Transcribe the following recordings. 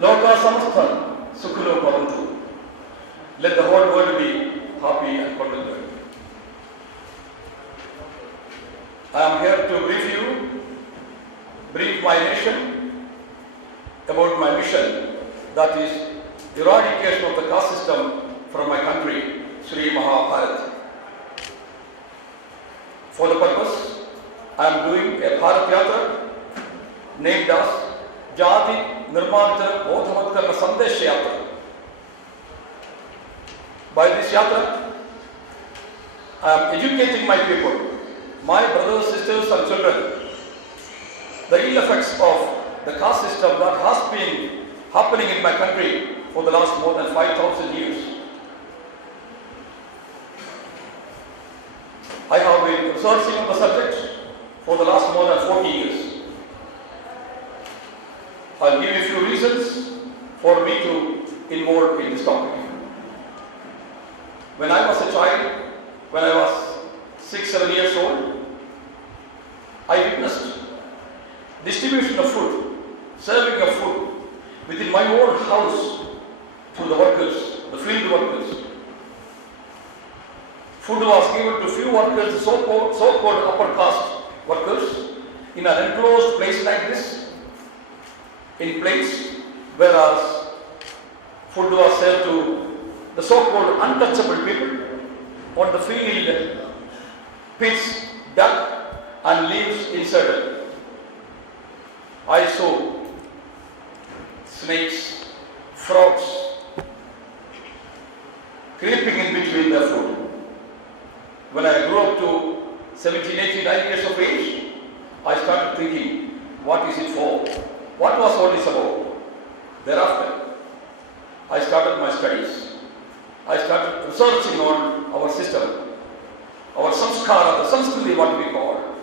Loka samastha sukhuno bhavantu. Let the whole world be happy and contented. I am here to brief my nation about my mission, that is eradication of the caste system from my country, Sri Mahabharat. For the purpose, I am doing a Bharat Yatra named as Jati Nirmanita Bodhavatkara Sandesh Yatra. By this yatra, I am educating my people, my brothers, sisters and children, the ill effects of the caste system that has been happening in my country for the last more than 5,000 years. I have been researching on the subject for the last more than 40 years. I'll give you a few reasons for me to involve in this topic. When I was a child, when I was 6-7 years old, I witnessed distribution of food, serving of food within my own house to the workers, the field workers. Food was given to few workers, the so-called upper caste workers, in an enclosed place like this, in plates, whereas food was served to the so-called untouchable people on the field, pits dug and leaves inserted. I saw snakes, frogs creeping in between the food. When I grew up to 17, 18, 19 years of age, I started thinking, what is it for? What was all this about? Thereafter, I started my studies. I started researching on our system, our samskara, the Sanskriti, what we call.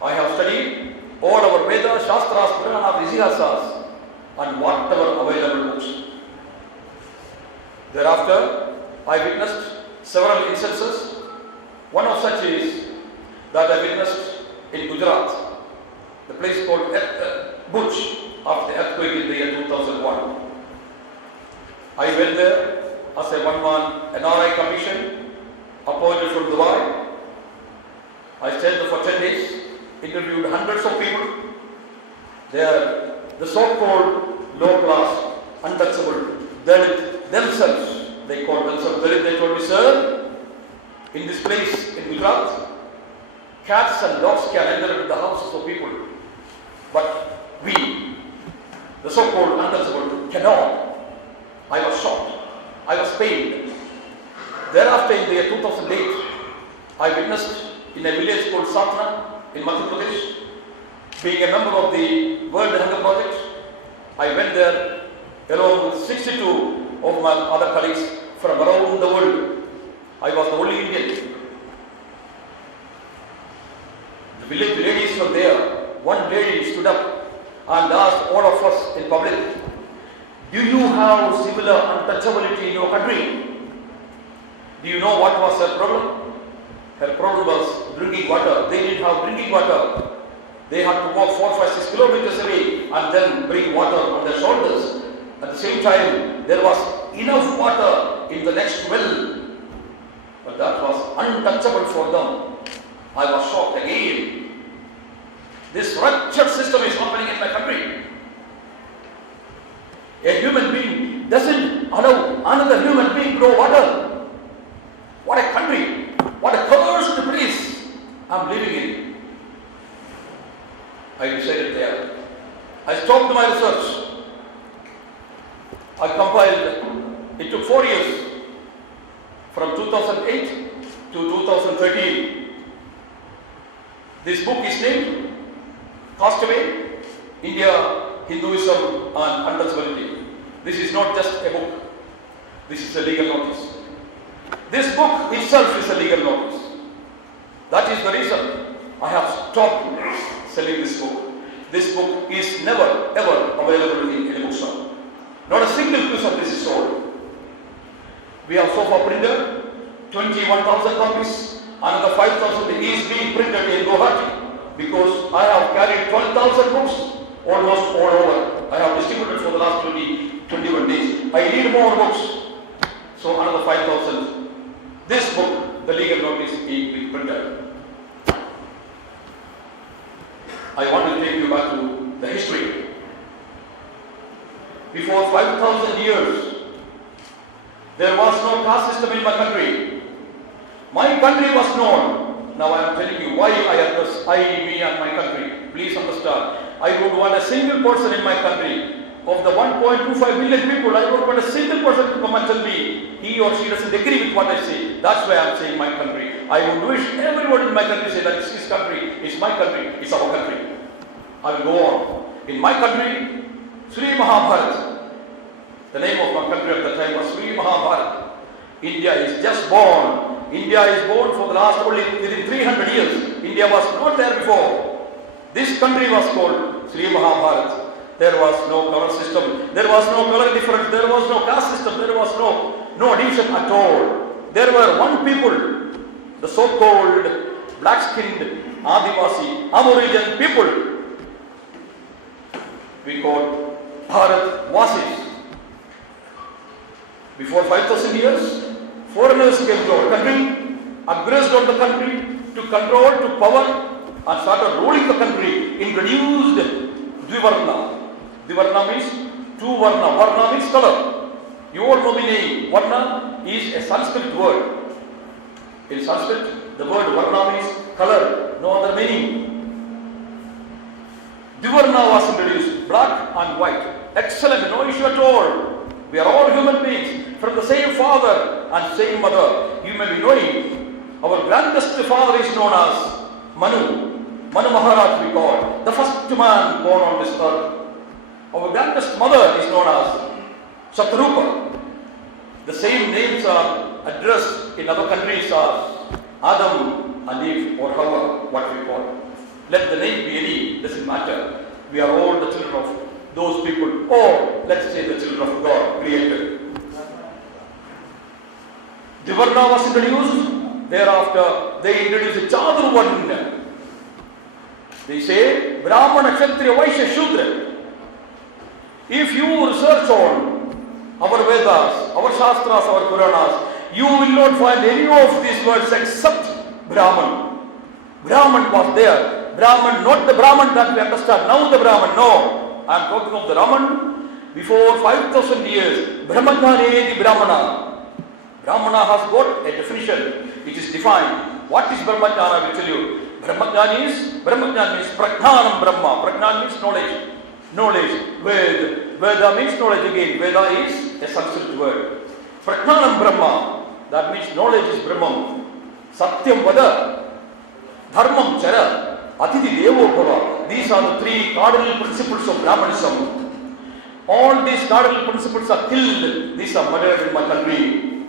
I have studied all our Vedas, Shastras, Puranas, Itihasas, and whatever available books. Thereafter, I witnessed several instances. One of such is that I witnessed in Gujarat, the place called Bhuj, after the earthquake in the year 2001. I went there as a one-man NRI commission appointed from Dubai. I stayed there for 10 days, interviewed hundreds of people. They are the so-called low-class, untouchable, Dalit themselves. They call themselves Dalit. They told me, sir, in this place in Gujarat, cats and dogs can enter into the houses of people. But we, the so-called untouchable, cannot. I was shocked. I was pained. Thereafter, in the year 2008, I witnessed in a village called Satna in Madhya Pradesh, being a member of the World Hunger Project. I went there along with 62 of my other colleagues from around the world. I was the only Indian. The village ladies were there. One lady stood up and asked all of us in public, do you have similar untouchability in your country? Do you know what was her problem? Her problem was drinking water. They didn't have drinking water. They had to walk 4, 5, 6 kilometers away and then bring water on their shoulders. At the same time, there was enough water in the next well. But that was untouchable for them. I was shocked again. This wretched system is happening in my country. A human being doesn't allow another human being to draw water. What a country, what a cursed place I'm living in. I decided there. I stopped my research. I compiled, it took 4 years, from 2008 to 2013. This book is named Castaway, India, Hinduism and Untouchability. This is not just a book. This is a legal notice. This book itself is a legal notice. That is the reason I have stopped selling this book. This book is never ever available in any bookstore. Not a single piece of this is sold. We have so far printed 21,000 copies. Another 5,000 is being printed in Guwahati, because I have carried 12,000 books almost all over. I have distributed for the last 21 days. I need more books. So another 5,000. This book, the legal notice, is being printed. I want to take you back to the history. Before 5,000 years, there was no caste system in my country. My country was known. Now I am telling you why I address I, me and my country. Please understand. I don't want a single person in my country. Of the 1.25 million people, I don't want a single person to come and tell me he or she doesn't agree with what I say. That's why I'm saying my country. I would wish everyone in my country say that it's his country, it's my country, it's our country. I will go on. In my country, Sri Mahabharat, the name of my country at the time was Sri Mahabharat. India is just born. India is born for the last only within 300 years. India was not there before. This country was called Sri Mahabharat. There was no color system. There was no color difference. There was no caste system. There was no division at all. There were one people, the so-called black-skinned Adivasi, Aboriginal people. We called Bharat Vasis. Before 5,000 years, foreigners came to our country, aggressed on the country, to control, to power, and started ruling the country, introduced Dvivarna. Dvivarna means two varna. Varna means color. You all know the name. Varna is a Sanskrit word. In Sanskrit, the word varna means color, no other meaning. Dvivarna was introduced, black and white. Excellent, no issue at all. We are all human beings from the same father and same mother. You may be knowing our grandest father is known as Manu. Manu Maharaj we call, the first man born on this earth. Our grandest mother is known as Satrupa. The same names are addressed in other countries as Adam and Eve or Hawa, what we call. Let the name be any, doesn't matter. We are all the children of those people, or let's say the children of God, created. Dvivarna was introduced. Thereafter, they introduced Chaturvarna. They say Brahmana, Kshatriya, Vaishya, Shudra. If you research on our Vedas, our Shastras, our Puranas, you will not find any of these words except Brahman. Brahman was there. Brahman, not the Brahman that we understand. Now the Brahman, no. I am talking of the Brahman. Before 5,000 years, Brahmajnane the Brahmana. Brahmana has got a definition. It is defined. What is Brahmajnana? I will tell you. Brahmajnana means Pragnanam Brahma. Prajnan means knowledge. Knowledge. Veda means knowledge again. Veda is a Sanskrit word. Pragnanam Brahma. That means knowledge is Brahman. Satyam Vada. Dharmam Chara. Atiti Devo Bhava. These are the three cardinal principles of Brahmanism. All these cardinal principles are killed. These are murdered in my country.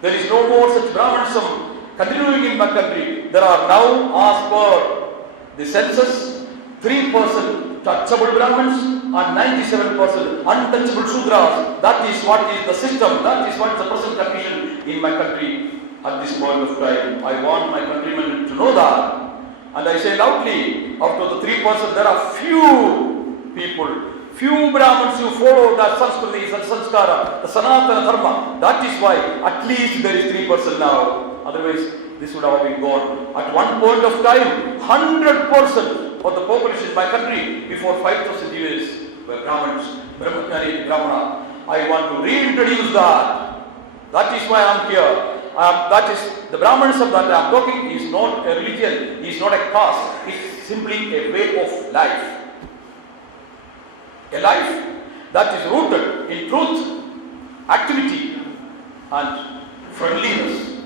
There is no more such Brahmanism continuing in my country. There are now, as per the census, 3% touchable Brahmins and 97% untouchable Shudras. That is what is the system. That is what is the present condition in my country at this point of time. I want my countrymen to know that. And I say loudly, out of the 3%, there are few people, few Brahmins who follow that Sanskriti, that Sanskara, the Sanatana Dharma. That is why at least there is 3% now. Otherwise, this would have been gone. At one point of time, 100% of the population in my country before 5,000 years were Brahmins, Brahmajnani, Brahmana. I want to reintroduce that. That is why I am here. That is, the Brahmanism that I am talking is not a religion, is not a caste. It is simply a way of life. A life that is rooted in truth, activity and friendliness.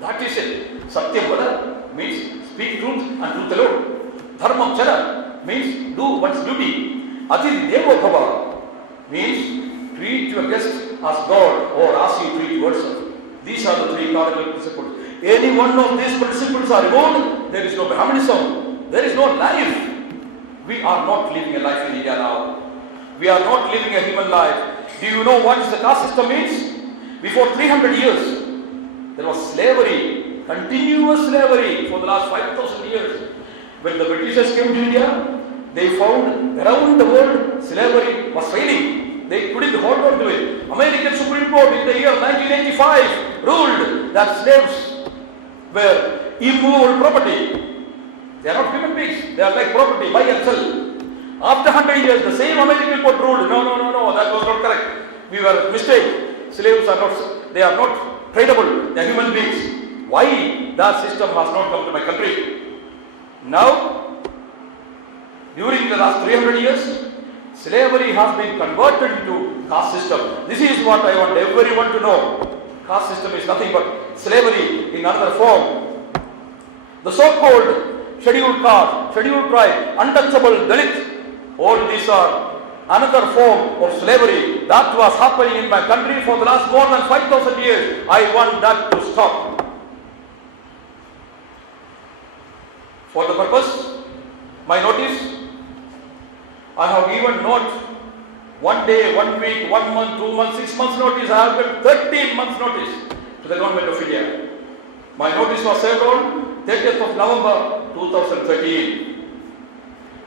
That is it. Satyam Vada means speak truth and truth alone. Dharmam Chara means do one's duty. Atiti Devo Bhava means treat your guest as God or as you treat yourself. These are the three cardinal principles. Any one of these principles are removed, there is no Brahmanism. There is no life. We are not living a life in India now. We are not living a human life. Do you know what the caste system means? Before 300 years, there was slavery, continuous slavery for the last 5,000 years. When the Britishers came to India, they found Around the world, slavery was failing. They couldn't hold on to it. American Supreme Court in the year 1985 ruled that slaves were immovable property. They are not human beings. They are like property, buy and sell. After 100 years, the same American court ruled, no, that was not correct. We were mistaken. Slaves are not, they are not tradable. They are human beings. Why that system has not come to my country? Now, during the last 300 years, slavery has been converted into caste system. This is what I want everyone to know. Caste system is nothing but slavery in another form. The so-called scheduled caste, scheduled tribe, untouchable Dalit, all these are another form of slavery that was happening in my country for the last more than 5,000 years. I want that to stop. For the purpose, my notice, I have given not 1 day, 1 week, 1 month, 2 months, 6 months notice. I have given 13 months notice to the government of India. My notice was served on 30th of November 2013.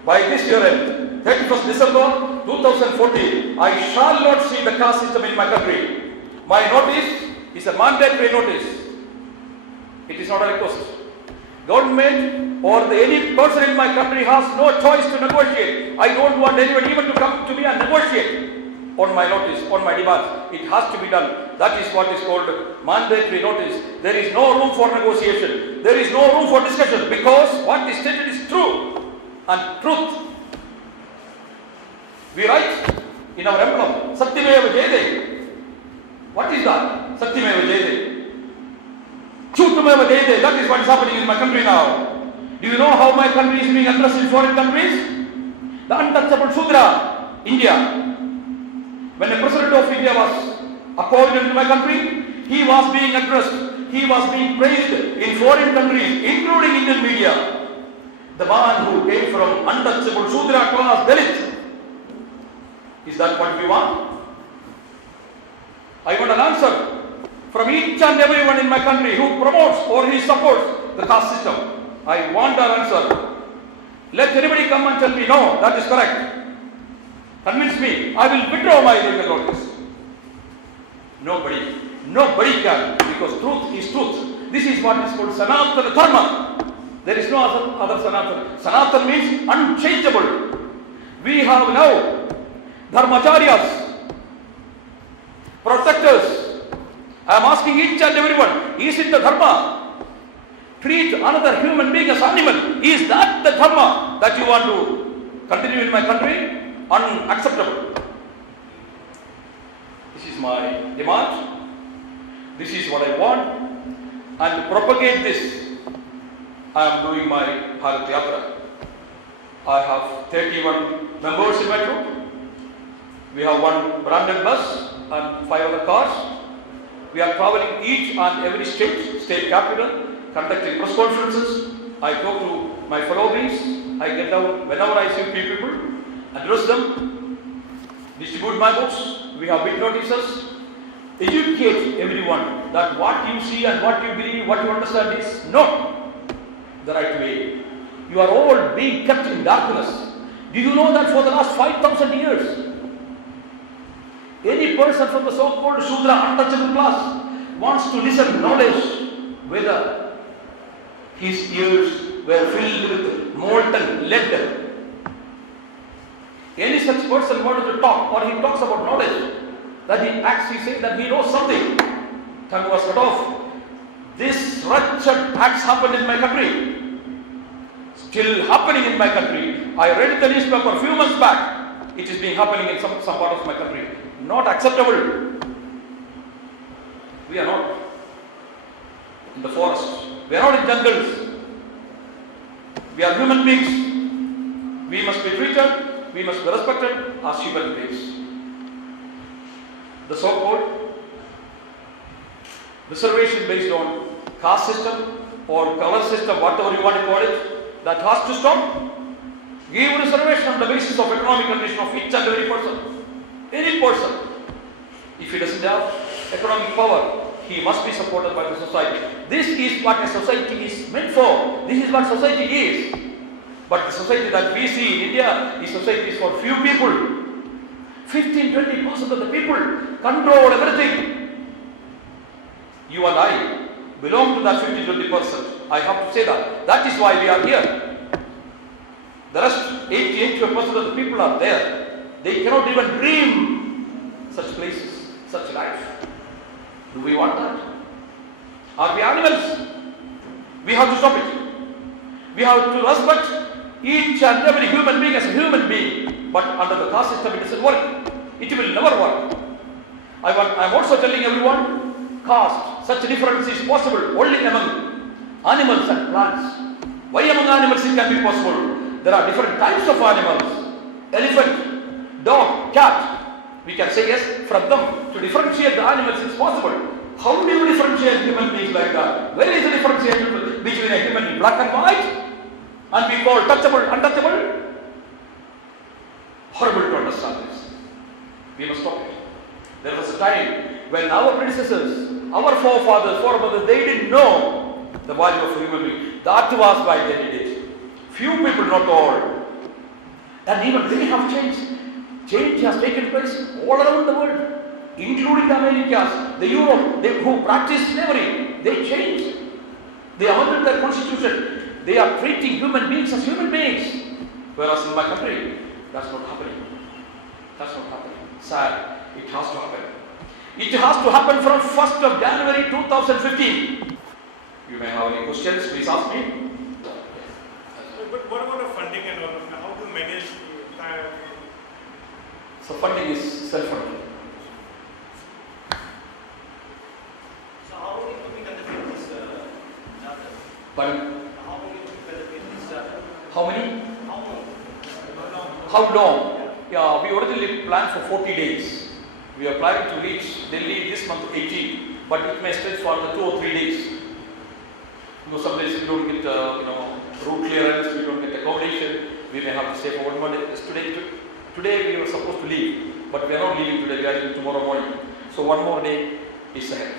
By this year end, 31st December 2014, I shall not see the caste system in my country. My notice is a mandatory notice. It is not a request. Government or any person in my country has no choice to negotiate. I don't want anyone even to come to me and negotiate on my notice, on my demands. It has to be done. That is what is called mandatory notice. There is no room for negotiation. There is no room for discussion because what is stated is true and truth. We write in our emblem, Satyameva Jayate. What is that? Satyameva Jayate. Truthmeva Jayate. That is what is happening in my country now. Do you know how my country is being addressed in foreign countries? The untouchable Shudra, India. When the President of India was appointed to my country, he was being addressed, he was being praised in foreign countries, including Indian media. The man who came from untouchable Shudra class, Dalit. Is that what we want? I want an answer from each and everyone in my country who promotes or he supports the caste system. I want an answer. Let anybody come and tell me, no, that is correct. Convince me. I will withdraw my legal notice. Nobody can, because truth is truth. This is what is called Sanatana Dharma. There is no other Sanatana. Sanatana means unchangeable. We have now Dharmacharyas, protectors. I am asking each and everyone, is it the Dharma? Treat another human being as animal. Is that the Dharma that you want to continue in my country? Unacceptable. This is my demand. This is what I want. And to propagate this, I am doing my Bharat Yatra. I have 31 members in my group. We have one branded bus and 5 other cars. We are traveling each and every state capital, conducting press conferences. I talk to my fellow beings. I get down whenever I see people, address them, distribute my books. We have big notices. Educate everyone that what you see and what you believe, what you understand is not the right way. You are all being kept in darkness. Do you know that for the last 5,000 years, any person from the so-called Shudra, untouchable class, wants to listen knowledge, whether his ears were filled with molten lead. Any such person wanted to talk, or he talks about knowledge, that he acts, he says that he knows something. Tongue was cut off. This wretched acts happened in my country. Still happening in my country. I read the newspaper a few months back. It is being happening in some part of my country. Not acceptable. We are not in the forest. We are not in jungles. We are human beings. We must be treated, we must be respected as human beings. The so-called reservation based on caste system or color system, whatever you want to call it, that has to stop. Give reservation on the basis of economic condition of each and every person. Any person, if he doesn't have economic power, he must be supported by the society. This is what a society is meant for. This is what society is. But the society that we see in India is societies for few people. 15-20% of the people control everything. You and I belong to that 15-20%. I have to say that. That is why we are here. The rest, 80-85% of the people are there. They cannot even dream such places, such life. Do we want that? Are we animals? We have to stop it. We have to respect each and every human being as a human being. But under the caste system, it doesn't work. It will never work. I am also telling everyone, caste, such difference is possible only among animals and plants. Why among animals it can be possible? There are different types of animals. Elephant, dog, cat. We can say yes, from them to differentiate the animals is possible. How do you differentiate human beings like that? Where is the differentiation between a human being, black and white? And we call touchable, untouchable? Horrible to understand this. We must stop it. There was a time when our predecessors, our forefathers, they didn't know the value of a human being. That was why they did it. Few people, not all. And even they have changed. Change has taken place all around the world, including the Americas, the Europe, who practice slavery. They changed. They amended their constitution. They are treating human beings as human beings. Whereas in my country, that's not happening. That's not happening. Sad. It has to happen. It has to happen from 1st of January 2015. You may have any questions, please ask me. But what about the funding and all? How to manage? So funding is self-funding. So how will you benefit this charter? Pardon? How will you benefit this charter? How many? How long? How long? Yeah, we originally planned for 40 days. We are planning to reach Delhi this month 18, but it may stretch for the 2 or 3 days. You know, some days we don't get route clearance, we don't get accommodation, we may have to stay for 1 more day. Today we were supposed to leave, but we are not leaving today, we are leaving tomorrow morning. So 1 more day is ahead.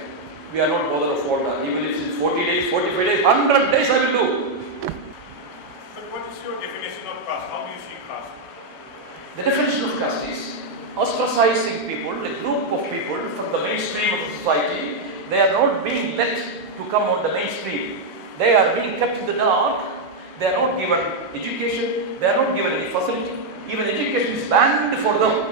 We are not bothered of all that. Even if it's 40 days, 45 days, 100 days I will do. But what is your definition of caste? How do you see caste? The definition of caste is ostracizing people, a group of people from the mainstream of the society. They are not being let to come on the mainstream. They are being kept in the dark. They are not given education. They are not given any facility. Even education is banned for them.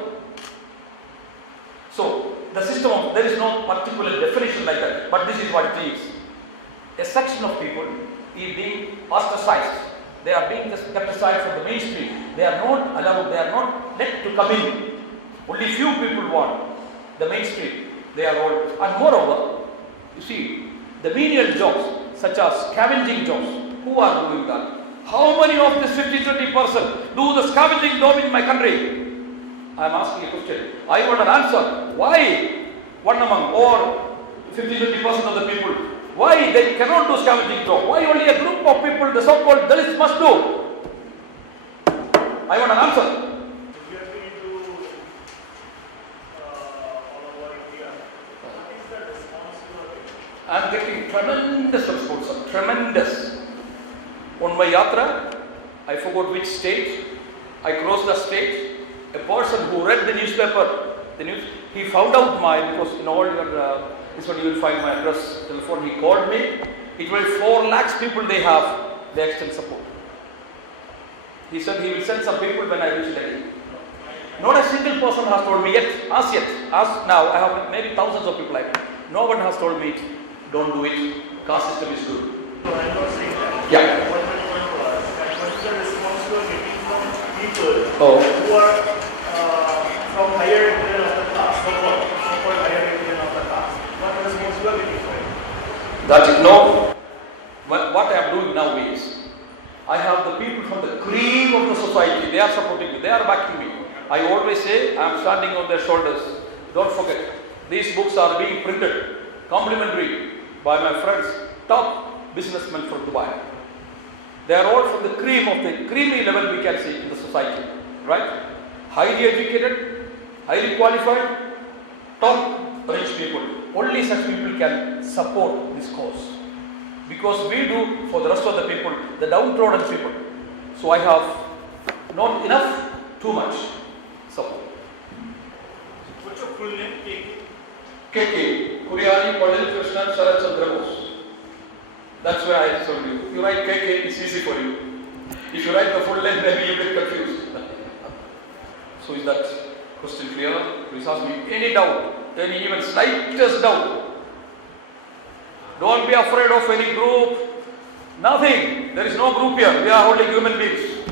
So, the system of, there is no particular definition like that, but this is what it is. A section of people is being ostracized. They are being kept aside from the mainstream. They are not allowed, they are not let to come in. Only few people want the mainstream. They are all, and moreover, you see, the menial jobs, such as scavenging jobs, who are doing that? How many of this 50-20% do the scavenging job in my country? I am asking a question. I want an answer. Why? One among or 50-20% of the people, why they cannot do scavenging job? Why only a group of people, the so-called Dalits, must do? I want an answer. We are going to all over India. What is the responsibility? I am getting tremendous response, sir. Tremendous. On my yatra, I forgot which state, I crossed the state. A person who read the newspaper, he found out because in all your, this one you will find my address, telephone, he called me. It was 4 lakhs people they have, they extend support. He said he will send some people when I reach Delhi. Not a single person has told me yet, as now, I have maybe thousands of people like that. No one has told me, don't do it, caste system is good. So I'm not saying that. Yeah. What is the responsibility from people Oh. who are from higher region of the class, so-called higher region of the class? What responsibility for it? That is no. What I am doing now is, I have the people from the cream of the society, they are supporting me, they are backing me. I always say, I am standing on their shoulders. Don't forget, these books are being printed, complimentary, by my friends, top businessmen from Dubai. They are all from the cream of the creamy level we can see in the society, right? Highly educated, highly qualified, top rich people. Only such people can support this cause. Because we do for the rest of the people, the downtrodden people. So I have not enough, too much support. What's your full name? KK, Kuryani Padil Krishnan Sharat Chandra Bose. That's why I told you. You write KK, it's easy for you. If you write the full length, maybe you get confused. So is that question clear? Please ask me any doubt, any even slightest doubt. Don't be afraid of any group. Nothing. There is no group here. We are only human beings.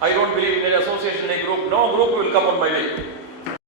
I don't believe in any association, any group. No group will come on my way.